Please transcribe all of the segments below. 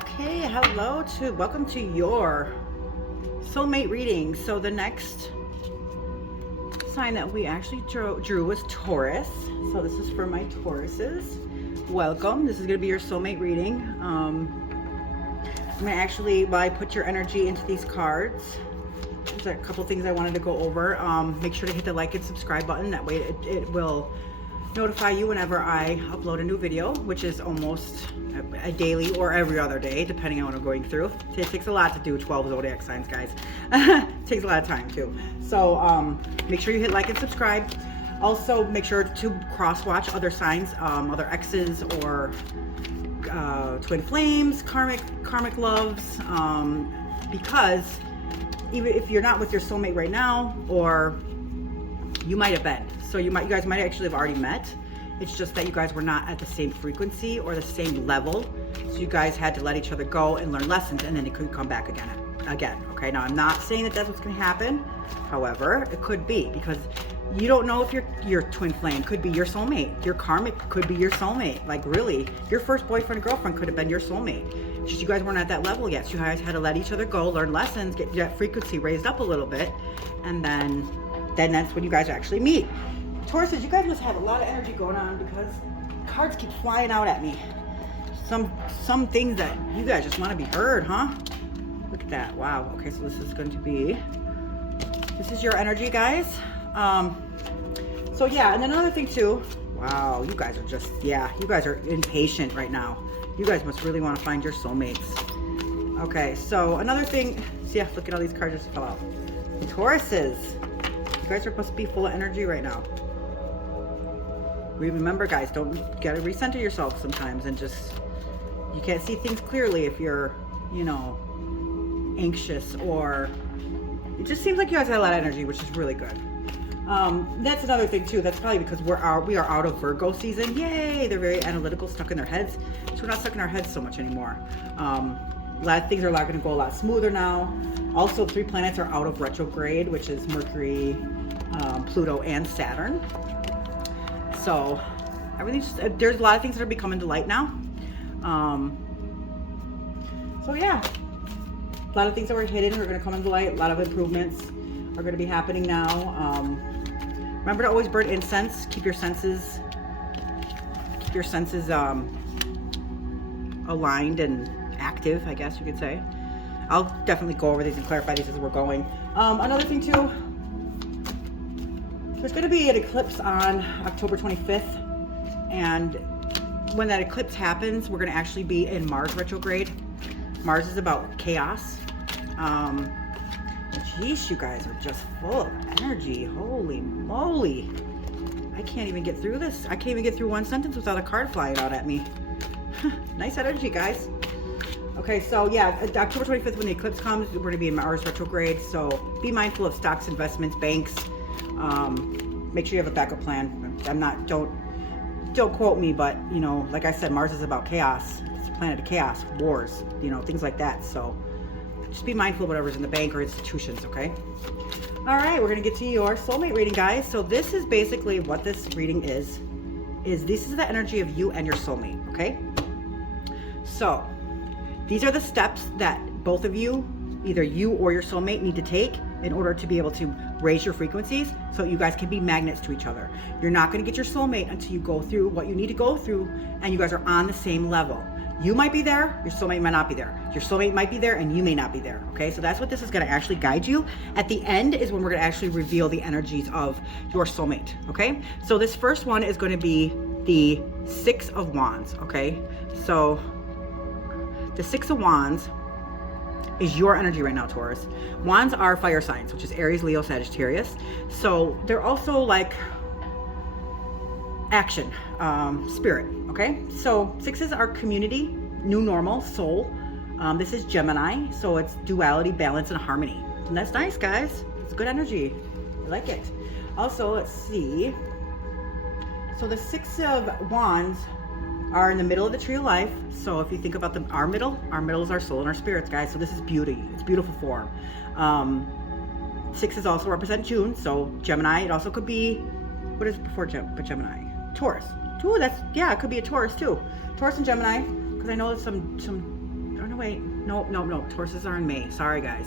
Okay, welcome to your soulmate reading. So the next sign that we actually drew was Taurus. So this is for my Tauruses. Welcome. This is going to be your soulmate reading. I'm going to actually, while I put your energy into these cards, there's a couple things I wanted to go over. Make sure to hit the like and subscribe button. That way it will notify you whenever I upload a new video, which is almost a daily or every other day, depending on what I'm going through. It takes a lot to do 12 zodiac signs, guys. It takes a lot of time too. So make sure you hit like and subscribe. Also, make sure to cross-watch other signs, other exes or twin flames, karmic loves, because even if you're not with your soulmate right now, or you might have been. So you guys might actually have already met. It's just that you guys were not at the same frequency or the same level. So you guys had to let each other go and learn lessons, and then it could come back again. Okay, now I'm not saying that that's what's going to happen. However, it could be, because you don't know if your twin flame could be your soulmate. Your karmic could be your soulmate. Like, really, your first boyfriend or girlfriend could have been your soulmate. Just you guys weren't at that level yet. So you guys had to let each other go, learn lessons, get that frequency raised up a little bit, and then that's when you guys actually meet. Tauruses, you guys must have a lot of energy going on, because cards keep flying out at me. Some things that you guys just want to be heard, huh? Look at that. Wow. Okay, so this is your energy, guys. So yeah, and another thing too. Wow, you guys are impatient right now. You guys must really want to find your soulmates. Okay, so another thing. See, yeah, look at all these cards just fell out. Tauruses, you guys are supposed to be full of energy right now. Remember, guys, you gotta recenter yourself sometimes, and you can't see things clearly if you're, anxious, or it just seems like you guys have a lot of energy, which is really good. That's another thing too. That's probably because we are out of Virgo season. Yay! They're very analytical, stuck in their heads. So we're not stuck in our heads so much anymore. A lot of things are going to go a lot smoother now. Also, 3 planets are out of retrograde, which is Mercury, Pluto, and Saturn. So there's a lot of things that are becoming to light now. So yeah, a lot of things that were hidden are going to come into light. A lot of improvements are going to be happening now. Remember to always burn incense. Keep your senses aligned and active, I guess you could say. I'll definitely go over these and clarify these as we're going. Another thing too, there's going to be an eclipse on October 25th, and when that eclipse happens, we're going to actually be in Mars retrograde. Mars is about chaos. Geez, you guys are just full of energy. Holy moly. I can't even get through this. I can't even get through one sentence without a card flying out at me. Nice energy, guys. Okay, so yeah, October 25th, when the eclipse comes, we're going to be in Mars retrograde. So be mindful of stocks, investments, banks. Make sure you have a backup plan. Don't quote me, but like I said, Mars is about chaos. It's a planet of chaos, wars, things like that. So just be mindful of whatever's in the bank or institutions, okay? All right, we're gonna get to your soulmate reading, guys. So this is basically what this reading is this is the energy of you and your soulmate, okay? So these are the steps that both of you, either you or your soulmate, need to take in order to be able to raise your frequencies so you guys can be magnets to each other. You're not gonna get your soulmate until you go through what you need to go through and you guys are on the same level. You might be there, your soulmate might not be there. Your soulmate might be there and you may not be there, okay? So that's what this is gonna actually guide you. At the end is when we're gonna actually reveal the energies of your soulmate, okay? So this first one is gonna be the 6 of Wands, okay? So the 6 of Wands is your energy right now, Taurus. Wands are fire signs, which is Aries, Leo, Sagittarius. So they're also like action, spirit, okay? So 6s are community, new normal, soul. This is Gemini, so it's duality, balance, and harmony. And that's nice, guys. It's good energy. I like it. Also, let's see. So the 6 of Wands are in the middle of the tree of life. So if you think about our middle is our soul and our spirits, guys. So this is beauty. It's beautiful form. 6s also represent June. So Gemini, it also could be, what is before Gemini? Taurus. Ooh, it could be a Taurus too. Taurus and Gemini, because I know some no, wait. No. Tauruses are in May. Sorry, guys.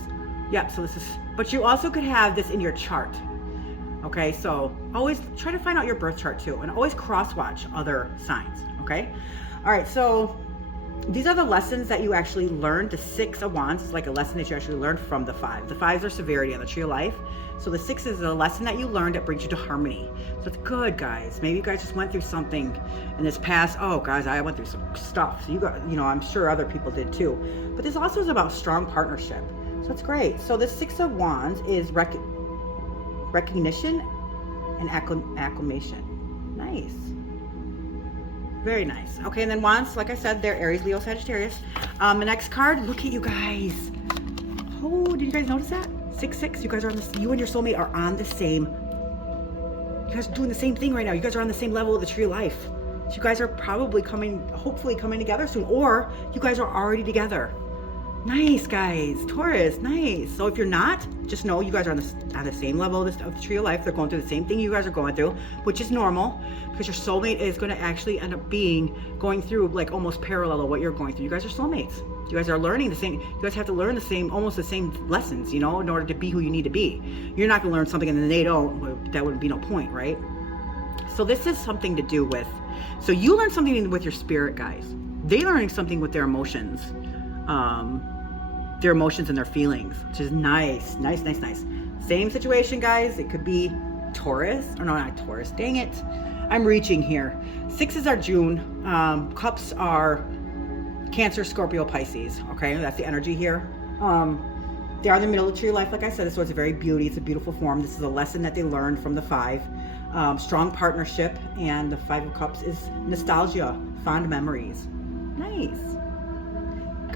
Yep, so this is, but you also could have this in your chart. Okay, so always try to find out your birth chart too, and always cross-watch other signs, okay? All right, so these are the lessons that you actually learned. The 6 of Wands is like a lesson that you actually learned from the 5. The 5s are severity on the tree of life. So the 6 is a lesson that you learned that brings you to harmony. So it's good, guys. Maybe you guys just went through something in this past. Oh, guys, I went through some stuff. So you got, you know, I'm sure other people did too. But this also is about strong partnership. So it's great. So the 6 of Wands is recognition and acclamation. Nice. Very nice. Okay, and then Wands, like I said, they're Aries, Leo, Sagittarius. The next card, look at you guys. Oh, did you guys notice that? 6-6, you guys are on this, you and your soulmate are on the same, you guys are doing the same thing right now. You guys are on the same level of the tree of life. So you guys are probably hopefully coming together soon, or you guys are already together. Nice, guys. Taurus, nice. So if you're not, just know you guys are on the same level of the tree of life. They're going through the same thing you guys are going through, which is normal, because your soulmate is going to actually end up going through like almost parallel of what you're going through. You guys are soulmates. You guys are learning the same. You guys have to learn almost the same lessons, you know, in order to be who you need to be. You're not going to learn something and then they don't. That would be no point, right? So this is something to do with, so you learn something with your spirit, guys. They learning something with their emotions. Their emotions and their feelings, which is nice. Same situation, guys. It could be Taurus, or no, not Taurus. Dang it. I'm reaching here. 6s are June. Cups are Cancer, Scorpio, Pisces. Okay, that's the energy here. They are in the middle of the tree of life, like I said, so it's a very it's a beautiful form. This is a lesson that they learned from the 5. Strong partnership, and the 5 of Cups is nostalgia, fond memories. Nice.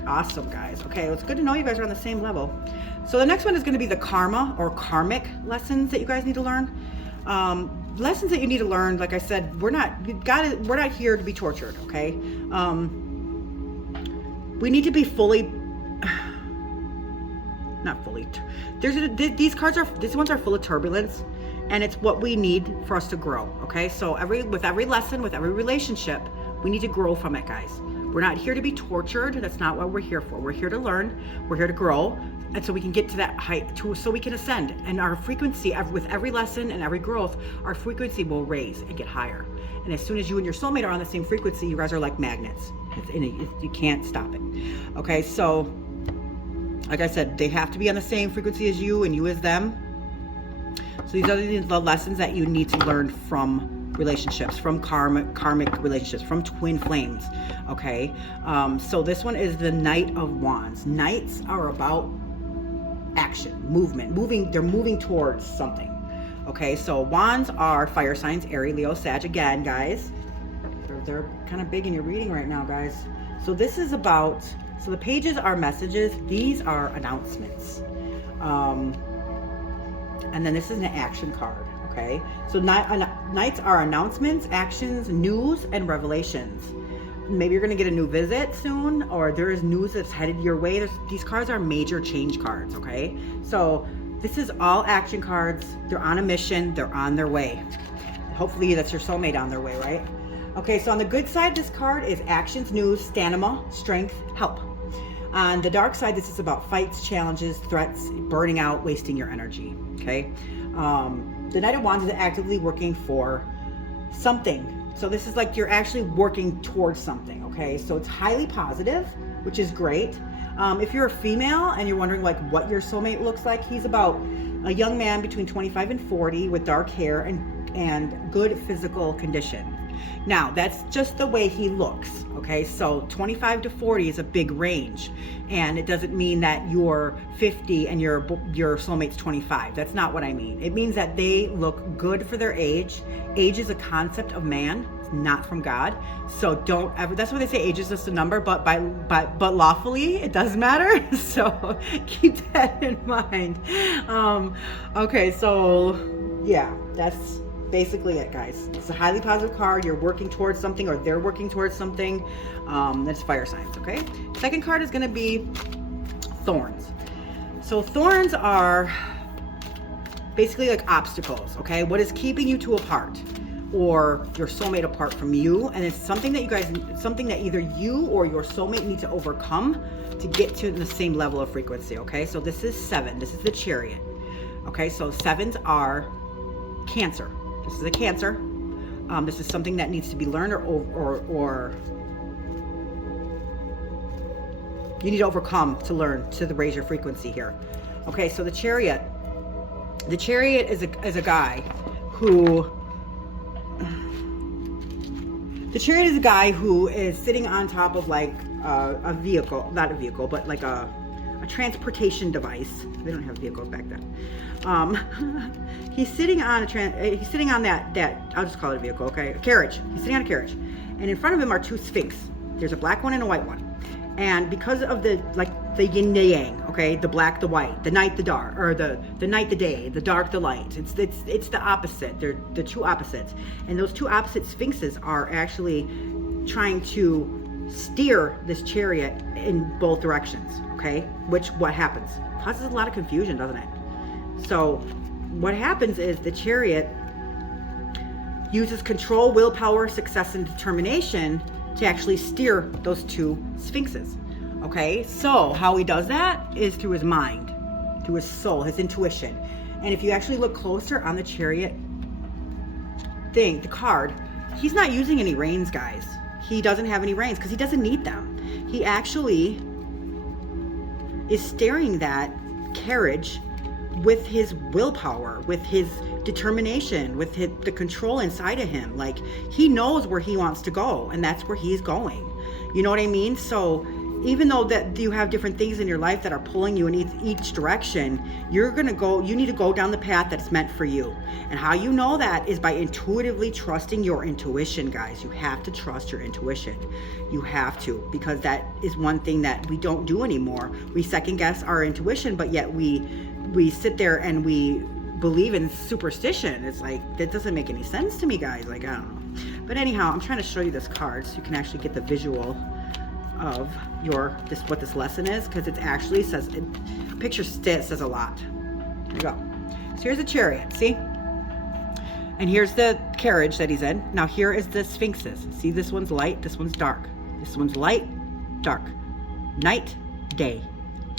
Awesome, guys. Okay, well, it's good to know you guys are on the same level. So the next one is going to be the karma or karmic lessons that you guys need to learn. Lessons that you need to learn, like I said, we're not here to be tortured, okay? We need to be fully, not fully. These ones are full of turbulence, and it's what we need for us to grow, okay? So with every lesson, with every relationship, we need to grow from it, guys. We're not here to be tortured. That's not what we're here for. We're here to learn. We're here to grow. And so we can get to that height, so we can ascend. And our frequency, with every lesson and every growth, our frequency will raise and get higher. And as soon as you and your soulmate are on the same frequency, you guys are like magnets. You can't stop it. Okay, so like I said, they have to be on the same frequency as you and you as them. So these are the lessons that you need to learn from relationships, from karmic relationships, from twin flames. Okay, so this one is the Knight of Wands. Knights are about action, movement, they're moving towards something. Okay, so Wands are fire signs, Aries, Leo, Sag. Again, guys, they're kind of big in your reading right now, guys. So this is about, so the pages are messages, these are announcements, and then this is an action card. Okay, so nights are announcements, actions, news, and revelations. Maybe you're going to get a new visit soon, or there is news that's headed your way. These cards are major change cards, okay? So this is all action cards. They're on a mission. They're on their way. Hopefully that's your soulmate on their way, right? Okay, so on the good side, this card is actions, news, stamina, strength, help. On the dark side, this is about fights, challenges, threats, burning out, wasting your energy, okay? The Knight of Wands is actively working for something. So this is like you're actually working towards something, okay? So it's highly positive, which is great. If you're a female and you're wondering like what your soulmate looks like, he's about a young man between 25 and 40 with dark hair and good physical condition. Now, that's just the way he looks, okay? So 25 to 40 is a big range, and it doesn't mean that you're 50 and your soulmate's 25. That's not what I mean. It means that they look good for their age. Age is a concept of man, it's not from God. So don't ever, that's why they say age is just a number, but lawfully, it does matter. So keep that in mind. Okay, so yeah, that's basically it, guys. It's a highly positive card. You're working towards something, or they're working towards something. That's fire signs, okay? Second card is going to be thorns. So thorns are basically like obstacles, okay? What is keeping you two apart? or your soulmate apart from you. And it's something that you guys, something that either you or your soulmate need to overcome to get to the same level of frequency, okay? So this is 7. This is the Chariot. Okay, so 7s are Cancer. This is a Cancer. This is something that needs to be learned or you need to overcome to learn to raise your frequency here. Okay, so the Chariot is a guy who, the Chariot is a guy who is sitting on top of like a vehicle, not a vehicle, but like a transportation device. They don't have vehicles back then. He's sitting on he's sitting on that I'll just call it a vehicle, okay? A carriage. He's sitting on a carriage, and in front of him are 2 Sphinx. There's a black one and a white one. And because of the yin the yang, okay, the black, the white, the night, the dark, or the night, the day, the dark, the light. It's the opposite. They're the 2 opposites, and those 2 opposite Sphinxes are actually trying to steer this Chariot in both directions. Okay, what happens? Causes a lot of confusion, doesn't it? So what happens is the Chariot uses control, willpower, success, and determination to actually steer those 2 Sphinxes. Okay, so how he does that is through his mind, through his soul, his intuition. And if you actually look closer on the Chariot thing, the card, he's not using any reins, guys. He doesn't have any reins because he doesn't need them. He actually is steering that carriage with his willpower, with his determination, with the control inside of him. Like, he knows where he wants to go, and that's where he's going. You know what I mean? So even though that you have different things in your life that are pulling you in each direction, you need to go down the path that's meant for you. And how you know that is by intuitively trusting your intuition, guys. You have to trust your intuition. You have to, because that is one thing that we don't do anymore. We second guess our intuition, but yet we sit there and we believe in superstition. It's like, that doesn't make any sense to me, guys. Like, I don't know. But anyhow, I'm trying to show you this card so you can actually get the visual of what this lesson is, because it actually says, picture says a lot. There you go. So here's the Chariot, see? And here's the carriage that he's in. Now here is the Sphinxes. See, this one's light, this one's dark. This one's light, dark. Night, day.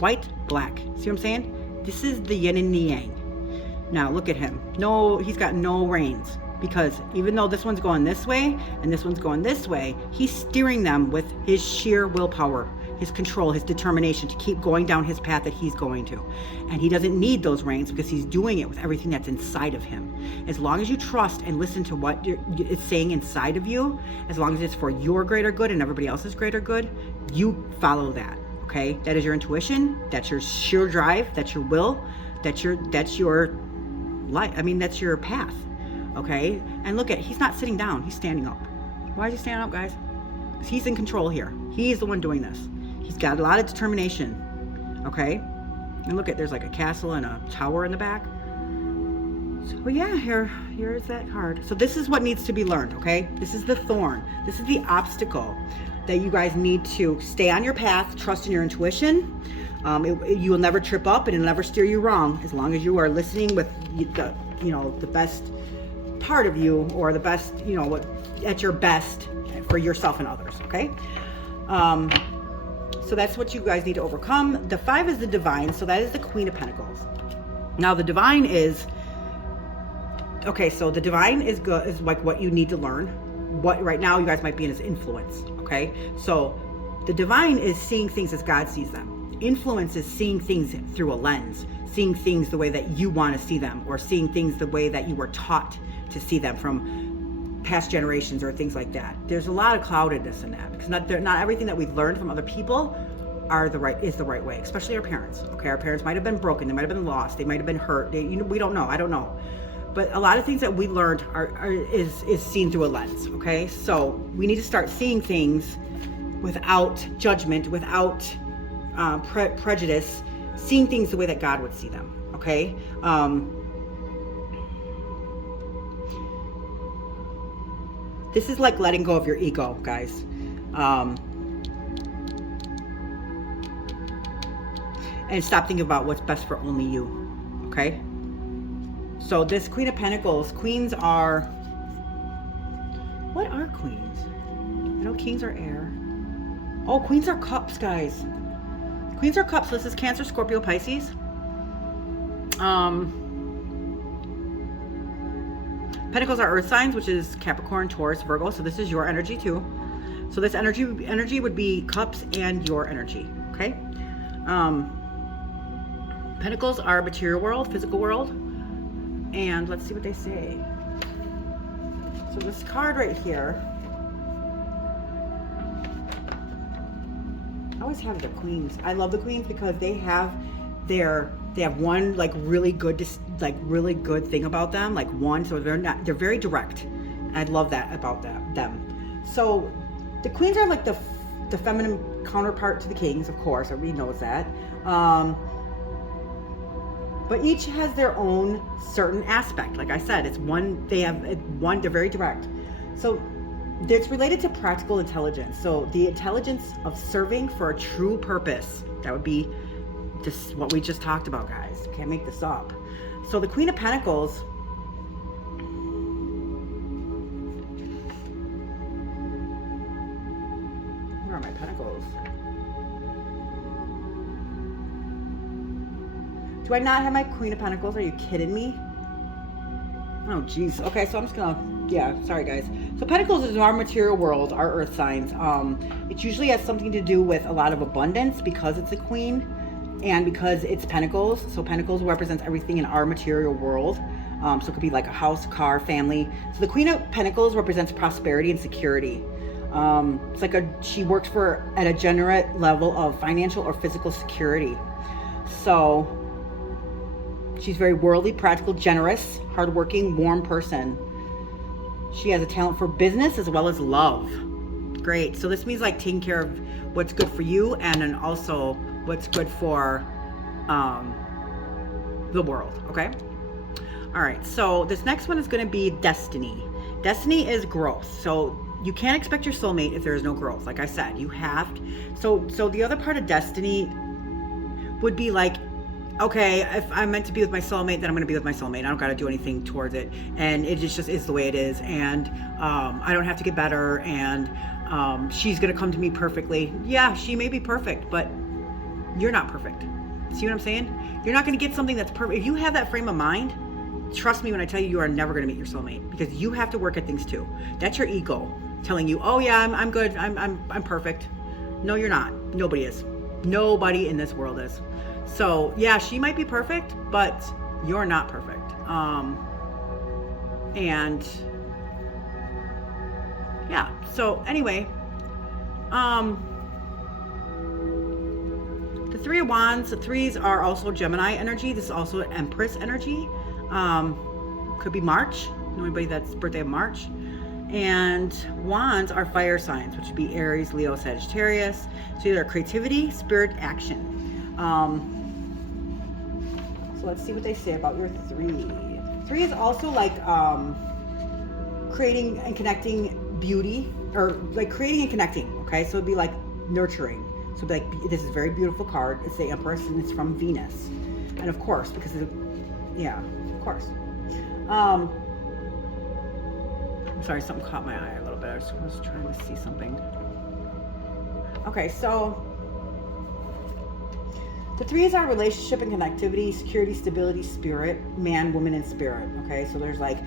White, black. See what I'm saying? This is the yin and the yang. Now look at him. No, he's got no reins, because even though this one's going this way and this one's going this way, he's steering them with his sheer willpower, his control, his determination to keep going down his path that he's going to. And he doesn't need those reins because he's doing it with everything that's inside of him. As long as you trust and listen to what it's saying inside of you, as long as it's for your greater good and everybody else's greater good, you follow that. Okay, that is your intuition. That's your sheer drive. That's your will. That's your life. I mean, that's your path. Okay, and look at, he's not sitting down. He's standing up. Why is he standing up, guys? Because he's in control here. He's the one doing this. He's got a lot of determination. Okay, and look at, there's like a castle and a tower in the back. So yeah, here's that card. So this is what needs to be learned. Okay, this is the thorn. This is the obstacle that you guys need to stay on your path, trust in your intuition. You will never trip up and it'll never steer you wrong, as long as you are listening with the best part of you, or the best, at your best for yourself and others. Okay. So that's what you guys need to overcome. The 5 is the Divine. So that is the Queen of Pentacles. Now the Divine is, okay, so the Divine is good, is like what you need to learn. What right now you guys might be in is influence. Okay, so the Divine is seeing things as God sees them. Influence is seeing things through a lens, seeing things the way that you want to see them, or seeing things the way that you were taught to see them from past generations or things like that. There's a lot of cloudedness in that, because not everything that we've learned from other people is the right way, especially our parents. Okay, our parents might have been broken, they might have been lost, they might have been hurt. We don't know. I don't know. But a lot of things that we learned is seen through a lens. Okay, so we need to start seeing things without judgment, without prejudice, seeing things the way that God would see them. Okay. This is like letting go of your ego, guys. And stop thinking about what's best for only you. Okay. So this Queen of Pentacles, queens are are queens? I know kings are air. Oh, queens are cups, guys. Queens are cups. This is Cancer, Scorpio, Pisces. Pentacles are earth signs, which is Capricorn, Taurus, Virgo. So this is your energy too. So this energy would be cups and your energy. Okay. Pentacles are material world, physical world. And let's see what they say. So this card right here, I always have the queens. I love the queens because they have one like really good thing about them, like one, so they're very direct. I love that about them. So the queens are like the feminine counterpart to the kings, of course, everybody knows that. But each has their own certain aspect. Like I said, they're very direct. So it's related to practical intelligence. So the intelligence of serving for a true purpose. That would be just what we just talked about, guys. Can't make this up. So the Queen of Pentacles, where are my pentacles? Do I not have my Queen of Pentacles? Are you kidding me? Oh, geez. Okay, so I'm just gonna, sorry guys. So Pentacles is our material world, our earth signs. It usually has something to do with a lot of abundance because it's a queen and because it's Pentacles. So Pentacles represents everything in our material world. So it could be like a house, car, family. So the Queen of Pentacles represents prosperity and security. It's like she works at a generate level of financial or physical security. So she's very worldly, practical, generous, hardworking, warm person. She has a talent for business as well as love. Great. So this means like taking care of what's good for you and then also what's good for the world. Okay. All right. So this next one is going to be destiny. Destiny is growth. So you can't expect your soulmate if there is no growth. Like I said, you have to. So the other part of destiny would be like, okay, if I'm meant to be with my soulmate, then I'm going to be with my soulmate. I don't got to do anything towards it. And it just is the way it is. And I don't have to get better. And she's going to come to me perfectly. Yeah, she may be perfect, but you're not perfect. See what I'm saying? You're not going to get something that's perfect. If you have that frame of mind, trust me when I tell you, you are never going to meet your soulmate because you have to work at things too. That's your ego telling you, oh yeah, I'm good. I'm perfect. No, you're not. Nobody is. Nobody in this world is. So yeah, she might be perfect, but you're not perfect. And yeah, so anyway, the Three of Wands, the threes are also Gemini energy. This is also Empress energy. Could be March, anybody that's birthday of March. And wands are fire signs, which would be Aries, Leo, Sagittarius. So either creativity, spirit, action. So let's see what they say about your three. Three is also like creating and connecting beauty, or like creating and connecting. Okay, so it'd be like nurturing. So it'd be like, this is a very beautiful card. It's the Empress and it's from Venus. And of course, because of course. I'm sorry, something caught my eye a little bit. I was trying to see something. Okay, so the threes are relationship and connectivity, security, stability, spirit, man, woman, and spirit. Okay, so there's like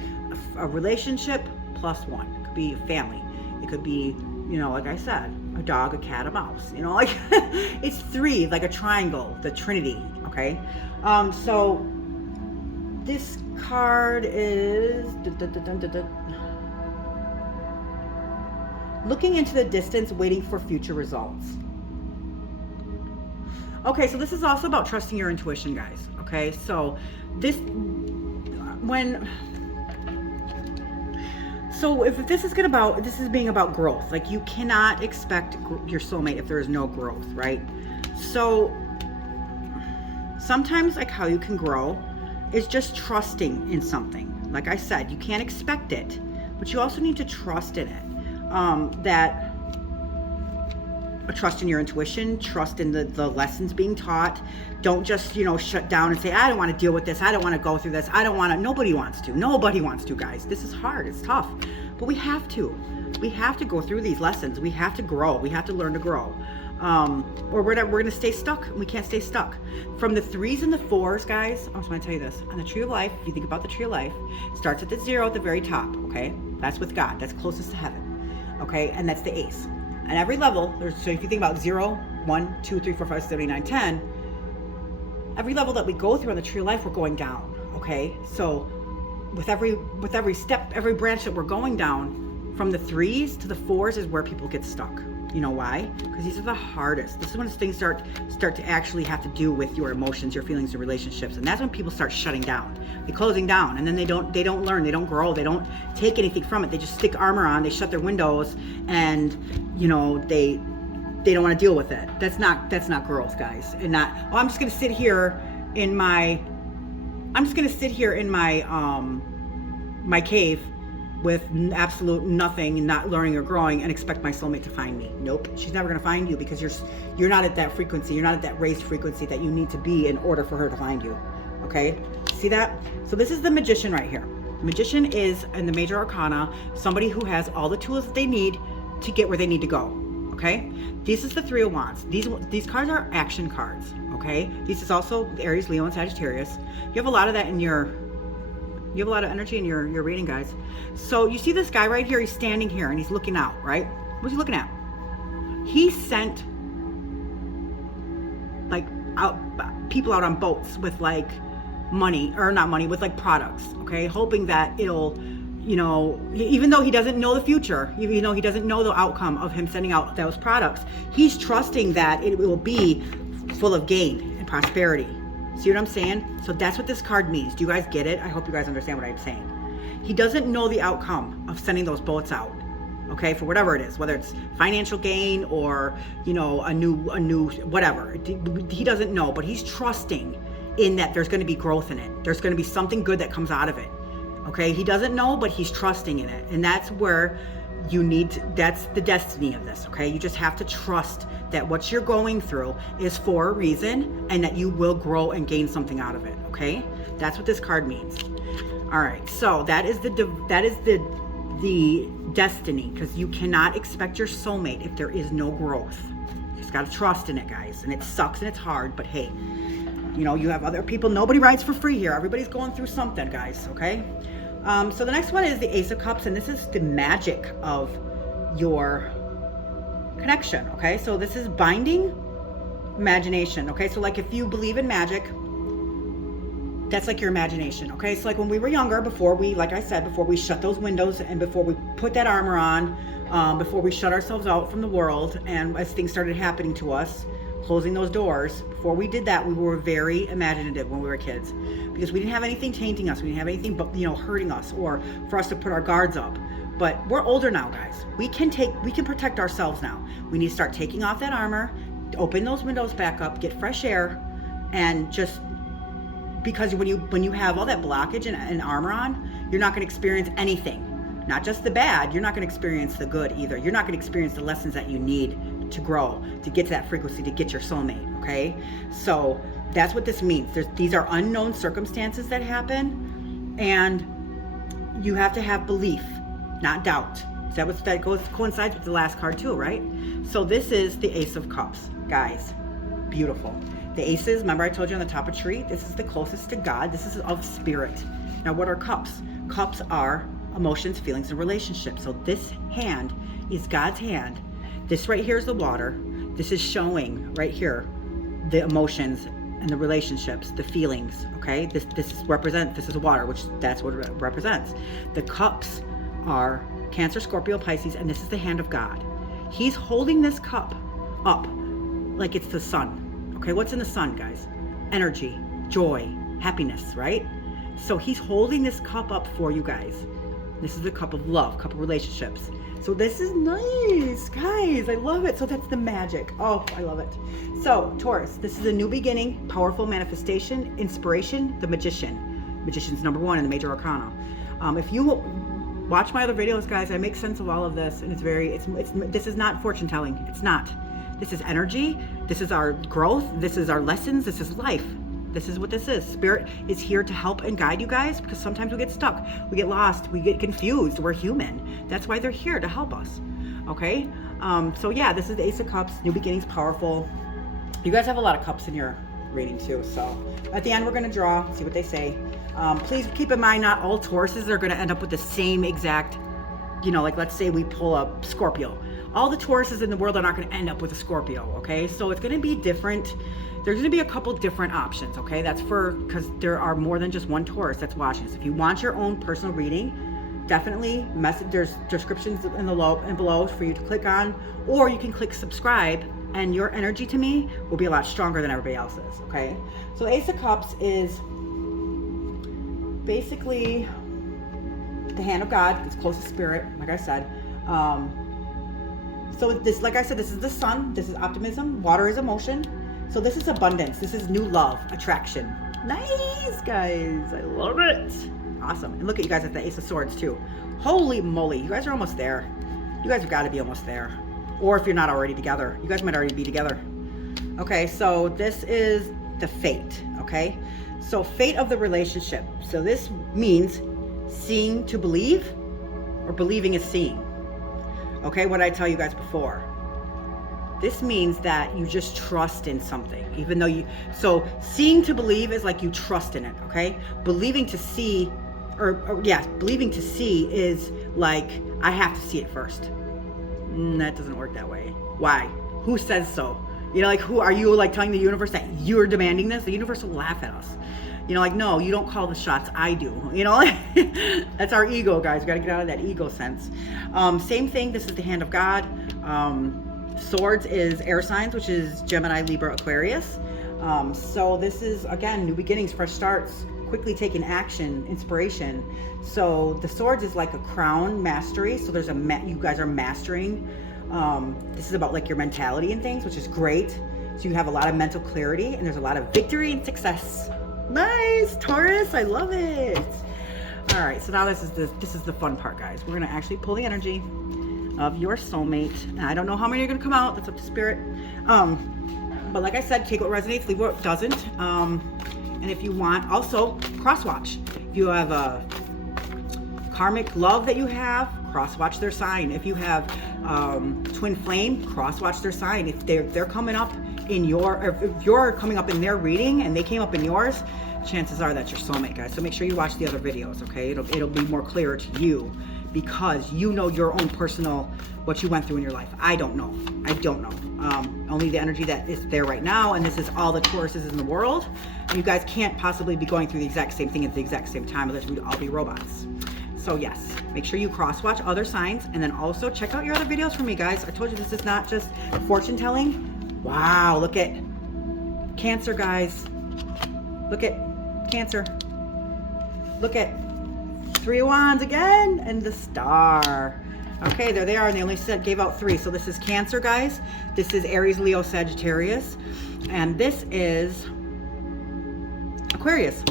a relationship plus one. It could be family. It could be, like I said, a dog, a cat, a mouse. Like it's three, like a triangle, the Trinity. Okay, so this card is looking into the distance, waiting for future results. Okay, so this is also about trusting your intuition, guys. Okay, so if this is being about growth. Like you cannot expect your soulmate if there is no growth, right? So sometimes like how you can grow is just trusting in something. Like I said, you can't expect it, but you also need to trust in it. Trust in your intuition, trust in the lessons being taught. Don't just, shut down and say, I don't want to deal with this. I don't want to go through this. Nobody wants to, guys. This is hard. It's tough, but we have to. We have to go through these lessons. We have to grow. We have to learn to grow. Or we're going to stay stuck. We can't stay stuck. From the 3s and the 4s, guys, I just want to tell you this. On the tree of life, if you think about the tree of life, it starts at the 0 at the very top, okay? That's with God. That's closest to heaven, okay? And that's the ace. And every level, so if you think about 0, 1, 2, 3, 4, 5, 6, 7, 8, 9, 10, every level that we go through on the tree of life, we're going down, okay? So with every step, every branch that we're going down, from the 3s to the 4s is where people get stuck. You know why? Because these are the hardest. This is when things start to actually have to do with your emotions, your feelings, your relationships, and that's when people start shutting down, they're closing down, and then they don't learn, they don't grow, they don't take anything from it. They just stick armor on, they shut their windows, and you know they don't want to deal with it. That's not growth, guys. And not, oh, I'm just gonna sit here in my my cave with absolute nothing, not learning or growing, and expect my soulmate to find me. Nope, she's never gonna find you, because you're not at that frequency, you're not at that raised frequency that you need to be in order for her to find you. Okay, see that? So this is the magician right here. The magician is, in the major arcana, somebody who has all the tools that they need to get where they need to go. Okay, this is the 3 of Wands. These cards are action cards. Okay, this is also Aries, Leo, and Sagittarius. You have a lot of that in your You have a lot of energy in your reading, guys. So you see this guy right here, he's standing here and he's looking out, right? What's he looking at? He sent like people out on boats with like money, or not money, with like products, okay? Hoping that it'll, you know, even though he doesn't know the future, even though he doesn't know the outcome of him sending out those products, he's trusting that it will be full of gain and prosperity. See what I'm saying? So that's what this card means. Do you guys get it? I hope you guys understand what I'm saying. He doesn't know the outcome of sending those boats out, okay, for whatever it is, whether it's financial gain or, you know, a new whatever. He doesn't know, but he's trusting in that there's going to be growth in it. There's going to be something good that comes out of it. Okay, he doesn't know, but he's trusting in it. And that's where you need to, that's the destiny of this, okay? You just have to trust that what you're going through is for a reason, and that you will grow and gain something out of it, okay? That's what this card means. All right, so that is the destiny, because you cannot expect your soulmate if there is no growth. You just got to trust in it, guys. And it sucks and it's hard, but hey, you know, you have other people. Nobody rides for free here. Everybody's going through something, guys, okay? So the next one is the Ace of Cups, and this is the magic of your connection, okay? So this is binding imagination, okay? So like if you believe in magic, that's like your imagination, okay? So like when we were younger, before we, like I said, before we shut those windows and before we put that armor on, before we shut ourselves out from the world, and as things started happening to us, closing those doors, before we did that, we were very imaginative when we were kids, because we didn't have anything tainting us. We didn't have anything but, you know, hurting us or for us to put our guards up. But we're older now, guys. We can protect ourselves now. We need to start taking off that armor, open those windows back up, get fresh air, and just, because when you have all that blockage and armor on, you're not going to experience anything. Not just the bad, you're not going to experience the good either. You're not going to experience the lessons that you need to grow, to get to that frequency, to get your soulmate, okay? So that's what this means. These are unknown circumstances that happen, and you have to have belief, not doubt. That coincides with the last card too, right? So this is the Ace of Cups, guys. Beautiful. The aces, remember I told you on the top of tree, this is the closest to God. This is of spirit. Now what are cups? Cups are emotions, feelings, and relationships. So this hand is God's hand. This right here is the water. This is showing right here the emotions and the relationships, the feelings, okay? This is water, which that's what it represents. The cups are Cancer, Scorpio, Pisces, and this is the hand of God. He's holding this cup up like it's the sun. Okay, what's in the sun, guys? Energy, joy, happiness, right? So he's holding this cup up for you guys. This is the cup of love, cup of relationships. So this is nice, guys. I love it. So that's the magic. Oh, I love it. So Taurus, this is a new beginning, powerful manifestation, inspiration, the magician. Magician's number 1 in the major arcana. If you watch my other videos, guys, I make sense of all of this, and this is not fortune telling. It's not. This is energy. This is our growth. This is our lessons. This is life. This is what this is. Spirit is here to help and guide you guys, because sometimes we get stuck, we get lost, we get confused. We're human. That's why they're here, to help us. Okay? So yeah, this is the Ace of Cups. New beginnings, powerful. You guys have a lot of cups in your reading too. So at the end, we're going to draw, see what they say. Please keep in mind, not all Tauruses are going to end up with the same exact, like let's say we pull a Scorpio. All the Tauruses in the world are not going to end up with a Scorpio, okay? So it's going to be different. There's going to be a couple different options, okay? That's because there are more than just one Taurus that's watching this. If you want your own personal reading, definitely there's descriptions in the below for you to click on, or you can click subscribe, and your energy to me will be a lot stronger than everybody else's, okay? So Ace of Cups is basically the hand of God. It's close to spirit, like I said. So this, like I said, this is the sun. This is optimism. Water is emotion. So this is abundance. This is new love, attraction. Nice, guys. I love it. Awesome. And look at you guys at the Ace of Swords too. Holy moly. You guys are almost there. You guys have got to be almost there. Or if you're not already together, you guys might already be together. Okay, so this is the fate, okay? So fate of the relationship. So this means seeing to believe, or believing is seeing. Okay, what did I tell you guys before? This means that you just trust in something, even though so seeing to believe is like you trust in it, okay? Believing to see, believing to see is like, I have to see it first. That doesn't work that way. Why? Who says so? Like, who are you, like, telling the universe that you're demanding this? The universe will laugh at us. Like, no, you don't call the shots, I do. That's our ego, guys. We got to get out of that ego sense. Same thing. This is the hand of God. Swords is air signs, which is Gemini, Libra, Aquarius. So this is, again, new beginnings, fresh starts, quickly taking action, inspiration. So the swords is like a crown, mastery. So there's you guys are mastering. This is about like your mentality and things, which is great. So you have a lot of mental clarity, and there's a lot of victory and success. Nice, Taurus, I love it. All right, so now this is the fun part, guys. We're gonna actually pull the energy of your soulmate. And I don't know how many are gonna come out. That's up to spirit. But like I said, take what resonates, leave what doesn't. And if you want, also cross watch. If you have a karmic love that you have, cross watch their sign. If you have twin flame, cross watch their sign. If they're coming up in if you're coming up in their reading and they came up in yours, chances are that's your soulmate, guys. So make sure you watch the other videos, okay? It'll be more clear to you, because you know your own personal, what you went through in your life. I don't know. Only the energy that is there right now, and this is all the Tauruses in the world. And you guys can't possibly be going through the exact same thing at the exact same time, unless we'd all be robots. So yes, make sure you cross-watch other signs, and then also check out your other videos from me, guys. I told you this is not just fortune telling. Wow, look at Cancer, guys. Look at Cancer. Look at 3 of Wands again, and the star. Okay, there they are, and they only gave out 3. So this is Cancer, guys. This is Aries, Leo, Sagittarius, and this is Aquarius.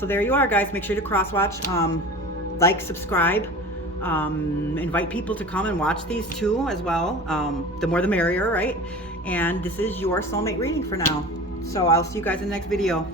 So there you are, guys. Make sure to cross-watch. Like, subscribe, invite people to come and watch these too as well. The more the merrier, right? And this is your soulmate reading for now. So I'll see you guys in the next video.